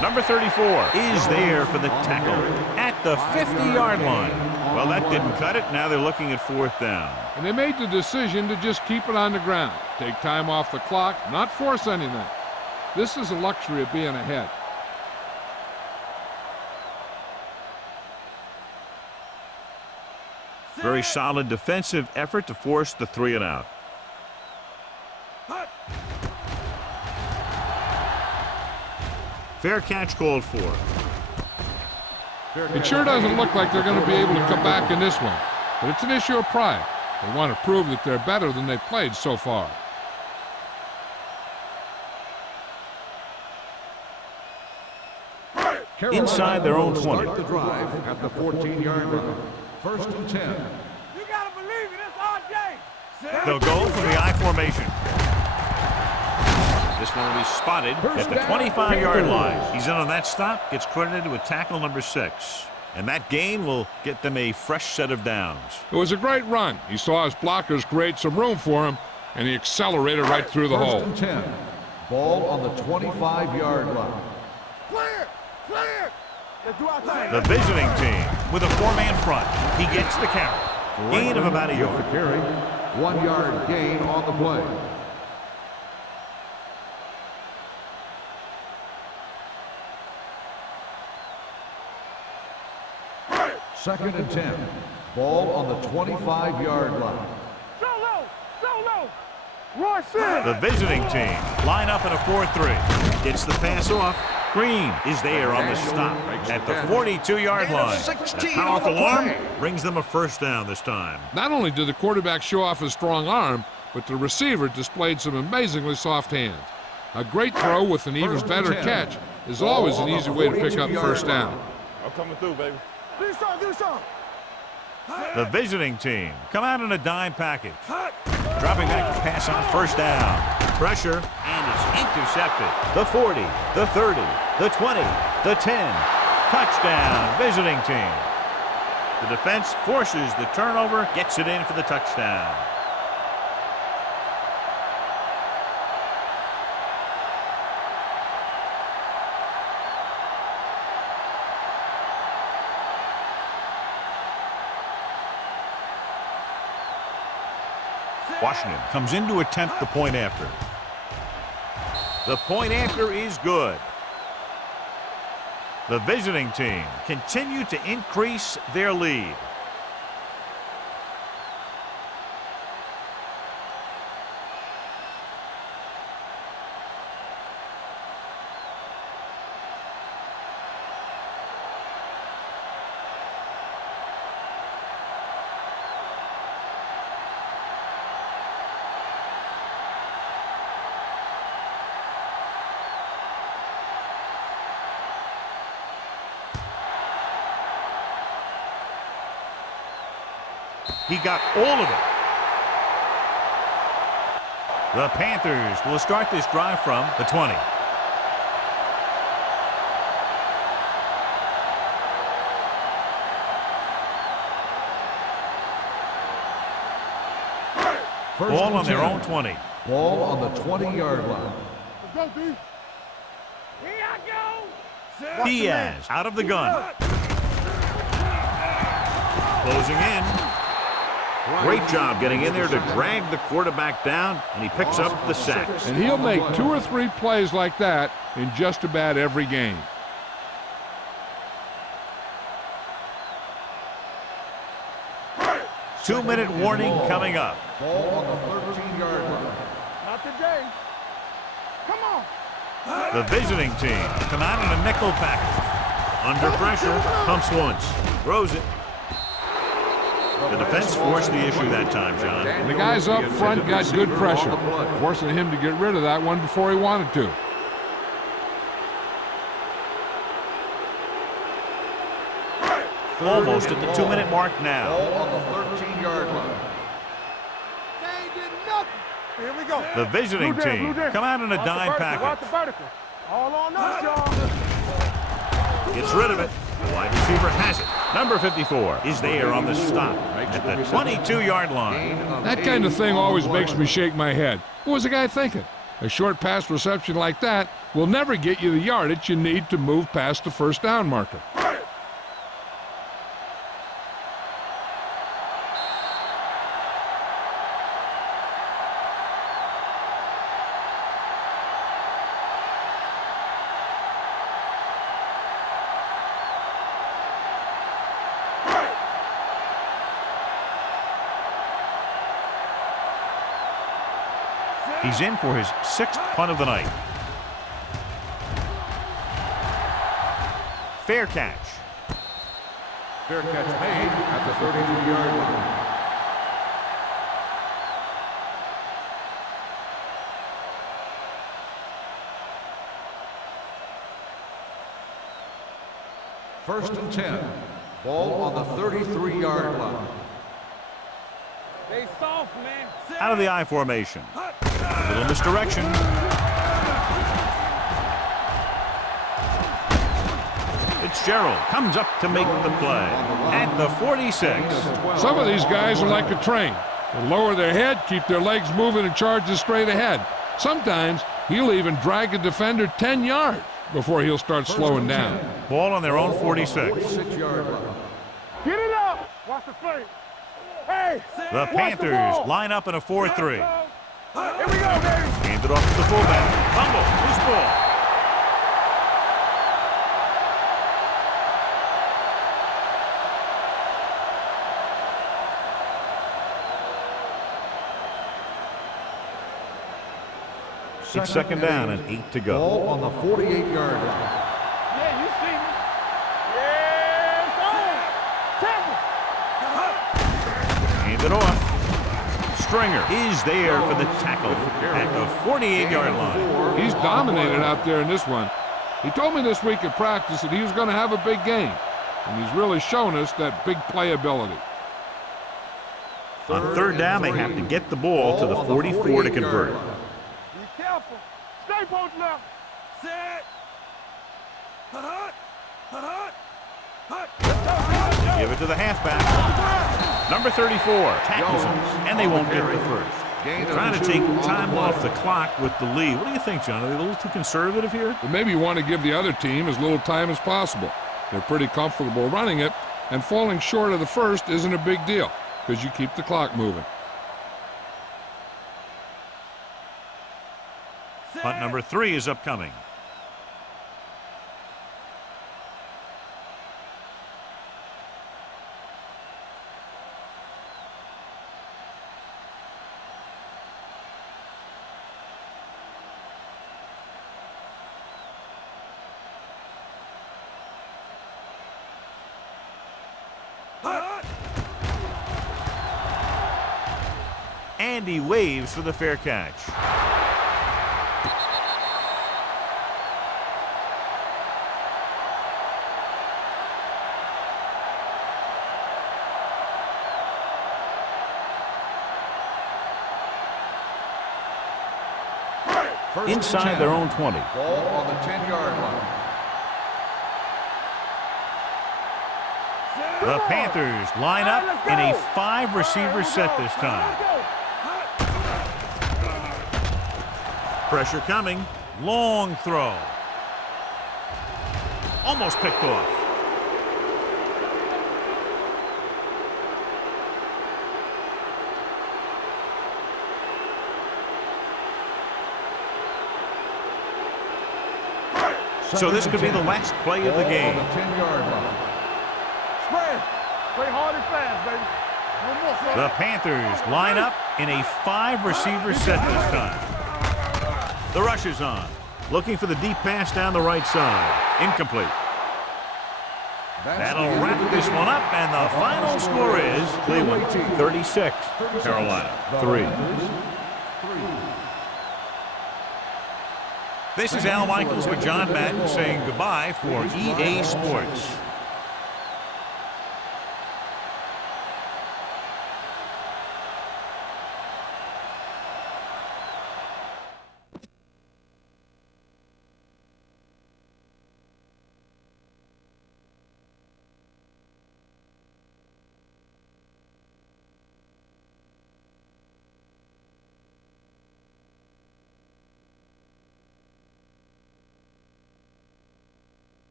Number 34 is there for the tackle at the 50-yard line. Well, that didn't cut it. Now they're looking at 4th down. And they made the decision to just keep it on the ground. Take time off the clock, not force anything. This is a luxury of being ahead. Very solid defensive effort to force the 3 and out. Fair catch called for. It sure doesn't look like they're going to be able to come back in this one, but it's an issue of pride. They want to prove that they're better than they've played so far. Inside their own 20. Start the drive at the 14-yard line. 1st and 10. You gotta believe it, it's our day. They'll go from the I formation. This one will be spotted at the 25-yard line. He's in on that stop, gets credited with tackle number 6. And that gain will get them a fresh set of downs. It was a great run. He saw his blockers create some room for him, and he accelerated right through the 1st hole. and 10. Ball on the 25-yard line. Clear! Clear! Let's do our thing. The visiting team with a 4-man front. He gets the carry. Gain of about a With the yard. carry. 1-yard gain on the play. Second and 10. Ball on the 25-yard line. Solo! Solo! Roy Sid! The visiting team line up in a 4-3. Gets the pass off. Green is there on the stop at the 42-yard line. That powerful arm brings them a 1st down this time. Not only did the quarterback show off his strong arm, but the receiver displayed some amazingly soft hands. A great throw with an even better catch is always an easy way to pick up 1st down. I'm coming through, baby. Do something. The visiting team come out in a dime package. Dropping back to pass on 1st down. Pressure, and it's intercepted. The 40, the 30, the 20, the 10. Touchdown, visiting team. The defense forces the turnover, gets it in for the touchdown. Washington comes in to attempt the point after. The point after is good. The visiting team continue to increase their lead. He got all of it. The Panthers will start this drive from the 20. Ball on their own 20. Ball on the 20-yard line. Let's go, D. Here I go. Diaz out of the gun. Closing in. Great job getting in there to drag the quarterback down, and he picks up the sack. And he'll make 2 or 3 plays like that in just about every game. Two-minute warning coming up. Ball on the 13-yard line. Not today. Come on. The visiting team come out in a nickel package. Under pressure, pumps once, throws it. The defense forced the issue that time, John. And the guys up front got good pressure, forcing him to get rid of that one before he wanted to. Almost at the 2-minute mark now. Ball on the 13-yard line. They ain't getting nothing. Here we go. The visiting team come out in a dime Watch package. the vertical. All on us, y'all. Gets rid of it. The wide receiver has it. Number 54 is there on the stop at the 22-yard line. That kind of thing always makes me shake my head. What was the guy thinking? A short pass reception like that will never get you the yardage you need to move past the first down marker. He's in for his 6th punt of the night. Fair catch. Fair catch made at the 32-yard line. First and 10. Ball on the 33-yard line. Stay soft, man. Out of the I formation. A little misdirection. Fitzgerald comes up to make the play at the 46. Some of these guys are like a train. They lower their head, keep their legs moving, and charge straight ahead. Sometimes he'll even drag a defender 10 yards before he'll start slowing down. Ball on their own 46. 6-yard line. Get it up. Watch the play. Hey, The Panthers line up in a 4-3. Here we go, baby. Handed off to the fullback. Fumble. Loose ball. It's second down and 8 to go. Ball on the 48-yard line. Yeah, you see me. Yes, Hand it off. Stringer is there for the tackle at the 48-yard line. He's dominated out there in this one. He told me this week at practice that he was going to have a big game, and he's really shown us that big playability. On third down, they have to get the ball to the 44 to convert. Be careful. Stay posted up. Set. Give it to the halfback. Number 34 tackles him, and they won't get the first. Trying to take time off the clock with the lead. What do you think, John? Are they a little too conservative here? But maybe you want to give the other team as little time as possible. They're pretty comfortable running it, and falling short of the first isn't a big deal because you keep the clock moving. Punt number 3 is upcoming. And he waves for the fair catch. Inside their own 20. Ball on the 10-yard line. The Panthers line up in a 5-receiver set this time. Pressure coming. Long throw. Almost picked off. So this could be the last play of the game. Ball on the 10-yard line. Spread. Play hard and fast, baby. One more, son. The Panthers line up in a 5-receiver set this time. The rush is on. Looking for the deep pass down the right side. Incomplete. That'll wrap this one up, and the final score is Cleveland 36, Carolina 3. This is Al Michaels with John Madden saying goodbye for EA Sports.